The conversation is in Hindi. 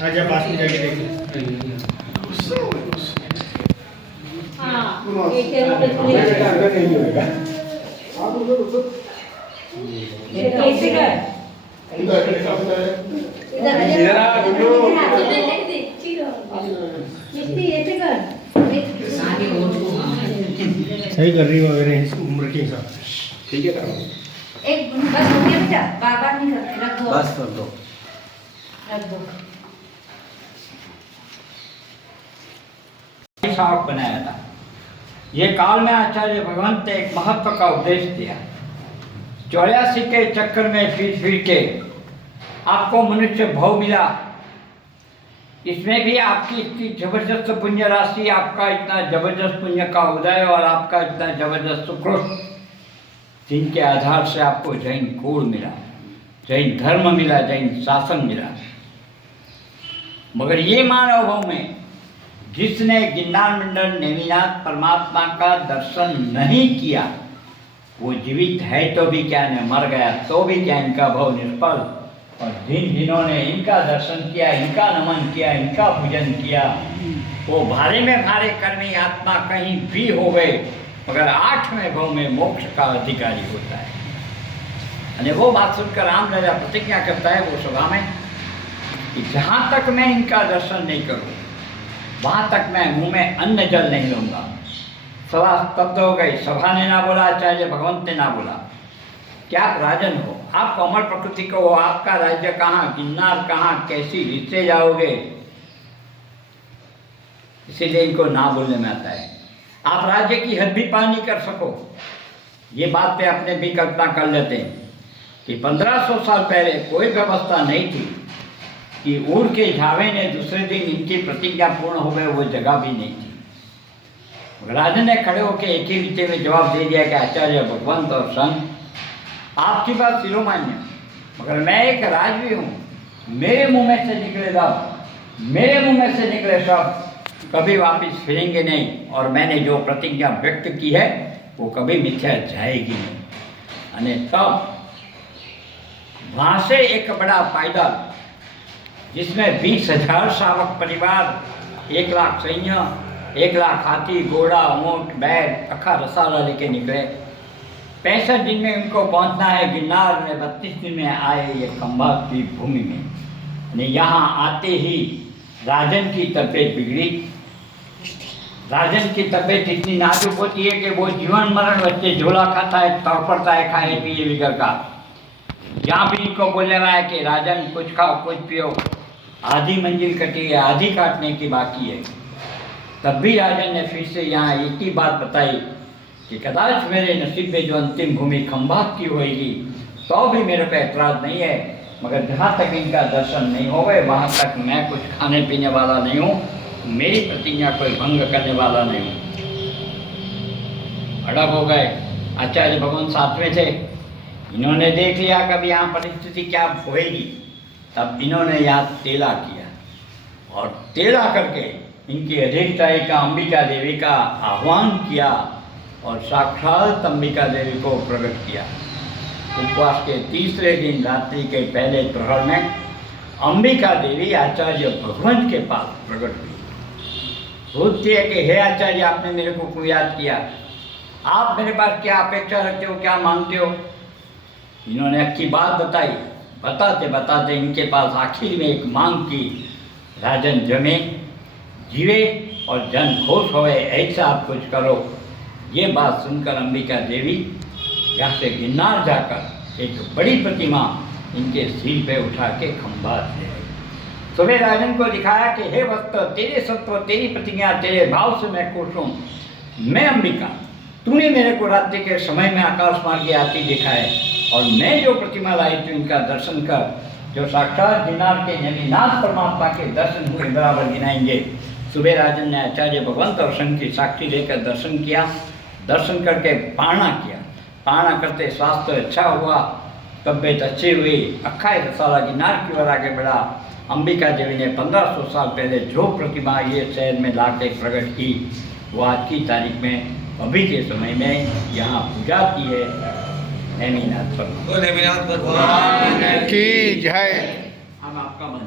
आजा पास में जाके देख। हाँ सही कर रही हो अगर इस उम्र के हिसाब से। ठीक है एक बस हो गया बेटा, बार बार नहीं करते, रख दो बस कर दो। रख दो। शावक बनाया था। ये काल में आचार्य भगवंत ने एक महत्व का उपदेश दिया। 84 के चक्कर में फिर के आपको मनुष्य भाव मिला। इसमें भी आपकी इतनी जबरदस्त पुण्य राशि, आपका इतना जबरदस्त पुण्य का उदय और आपका इतना जबरदस्त सुकृत, जिनके आधार से आपको जैन कुल मिला, जैन धर्म मिला, जैन शासन मिला। मगर ये मानव भाव में जिसने गिरनार मंडल नेमिनाथ परमात्मा का दर्शन नहीं किया, वो जीवित है तो भी क्या, ने मर गया तो भी क्या, इनका भाव निष्फल। और जिन्होंने इनका दर्शन किया, इनका नमन किया, इनका पूजन किया, वो भारे में भारे कर्मी आत्मा कहीं भी हो गए, मगर 8वें भाव में मोक्ष का अधिकारी होता है। और वो बात सुनकर राम राजा प्रतिज्ञा करता है वो सभा में कि जहाँ तक मैं इनका दर्शन नहीं करूँ, वहाँ तक मैं मुँह में अन्न जल नहीं लूँगा। सभा स्तब्ध हो गई। सभा ने ना बोला, आचार्य भगवंत ने ना बोला कि आप राजन हो, आप अमर प्रकृति को हो, आपका राज्य कहाँ, गिरनार कहाँ, कैसी रिश्ते जाओगे, इसीलिए इनको ना बोलने में आता है। आप राज्य की हद भी पार नहीं कर सको। ये बात पे अपने भी कल्पना कर लेते हैं कि 1500 साल पहले कोई व्यवस्था नहीं थी कि उड़ के झावे ने दूसरे दिन इनकी प्रतिज्ञा पूर्ण हो गए, वो जगह भी नहीं थी। राजन ने खड़े होकर एक ही विषय में जवाब दे दिया कि आचार्य भगवंत और संत, आपकी बात शिरोमान्य, मगर मैं एक राजवी हूँ। मेरे मुंह में से निकले शब्द, मेरे मुंह में से निकले शब्द कभी वापस फिरेंगे नहीं, और मैंने जो प्रतिज्ञा व्यक्त की है वो कभी मिथ्या जाएगी नहीं। अने तब वहाँ से एक बड़ा पैदल, जिसमें 20,000 शावक परिवार, 1 लाख सैन्य, 1 लाख हाथी, घोड़ा, ऊँट, बैल, अखा रसाला लेके निकले। 65 दिन में उनको पहुंचना है गिरनार में। 32 दिन में आए ये खंभात की भूमि में। यहाँ आते ही राजन की तबीयत बिगड़ी। राजन की तबीयत इतनी नाजुक होती है कि वो जीवन मरण बच्चे झोला खाता है, तड़पड़ता है खाए पिए बिगड़ का। जहाँ भी इनको बोलने में है कि राजन कुछ खाओ कुछ पियो, आधी मंजिल कटी है, आधी काटने की बाकी है। तब भी राजन ने फिर से यहाँ एक ही बात बताई कि कदाच मेरे नसीब में जो अंतिम भूमि खंभात की होएगी तो भी मेरे पे ऐतराज़ नहीं है, मगर जहाँ तक इनका दर्शन नहीं हो गए वहाँ तक मैं कुछ खाने पीने वाला नहीं हूँ, मेरी प्रतिज्ञा कोई भंग करने वाला नहीं हूँ। अड़ब हो गए। आचार्य भगवान साथ में थे। इन्होंने देख लिया कभी यहाँ परिस्थिति क्या होएगी, तब इन्होंने यहाँ तेला किया और तेला करके इनकी अधिष्ठायिका का अंबिका देवी का आह्वान किया और साक्षात अंबिका देवी को प्रकट किया। उपवास के तीसरे दिन रात्रि के पहले प्रहर में अंबिका देवी आचार्य भगवंत के पास प्रकट हुई। पूछती है कि हे आचार्य, आपने मेरे को क्यों याद किया, आप मेरे पास क्या अपेक्षा रखते हो, क्या मांगते हो। इन्होंने अच्छी बात बताई। बताते बताते इनके पास आखिर में एक मांग की, राजन जमे जीवे और जन खुश होए, ऐसा आप कुछ करो। ये बात सुनकर अंबिका देवी यहाँ से गिरनार जाकर एक बड़ी प्रतिमा इनके सिर पे उठा के खंभात ले आई। सुबह राजन को दिखाया कि हे भक्त, तेरे सत्व, तेरी प्रतिज्ञा, तेरे भाव से मैं खुश हूँ। मैं अंबिका, तूने मेरे को रात्रि के समय में आकाश मार्ग के आती देखा है, और मैं जो प्रतिमा लाई तू इनका दर्शन कर, जो साक्षात गिरनार के नेमिनाथ परमात्मा के दर्शन हुए बराबर गिनाएंगे। सुबह राजन ने आचार्य भगवंत और संघ की साक्षी लेकर दर्शन किया। दर्शन करके पारणा किया। पारणा करते स्वास्थ्य अच्छा हुआ, तबियत अच्छी हुई। अखाए रसाला गिरनार की ओर आगे बढ़ा। अंबिका देवी ने 1500 साल पहले जो प्रतिमा ये शहर में ला के प्रकट की, वो आज की तारीख में अभी के समय में यहाँ पूजा की है। नेमिनाथ भगवान बोले विनाथ भगवान की जय। अब आपका मन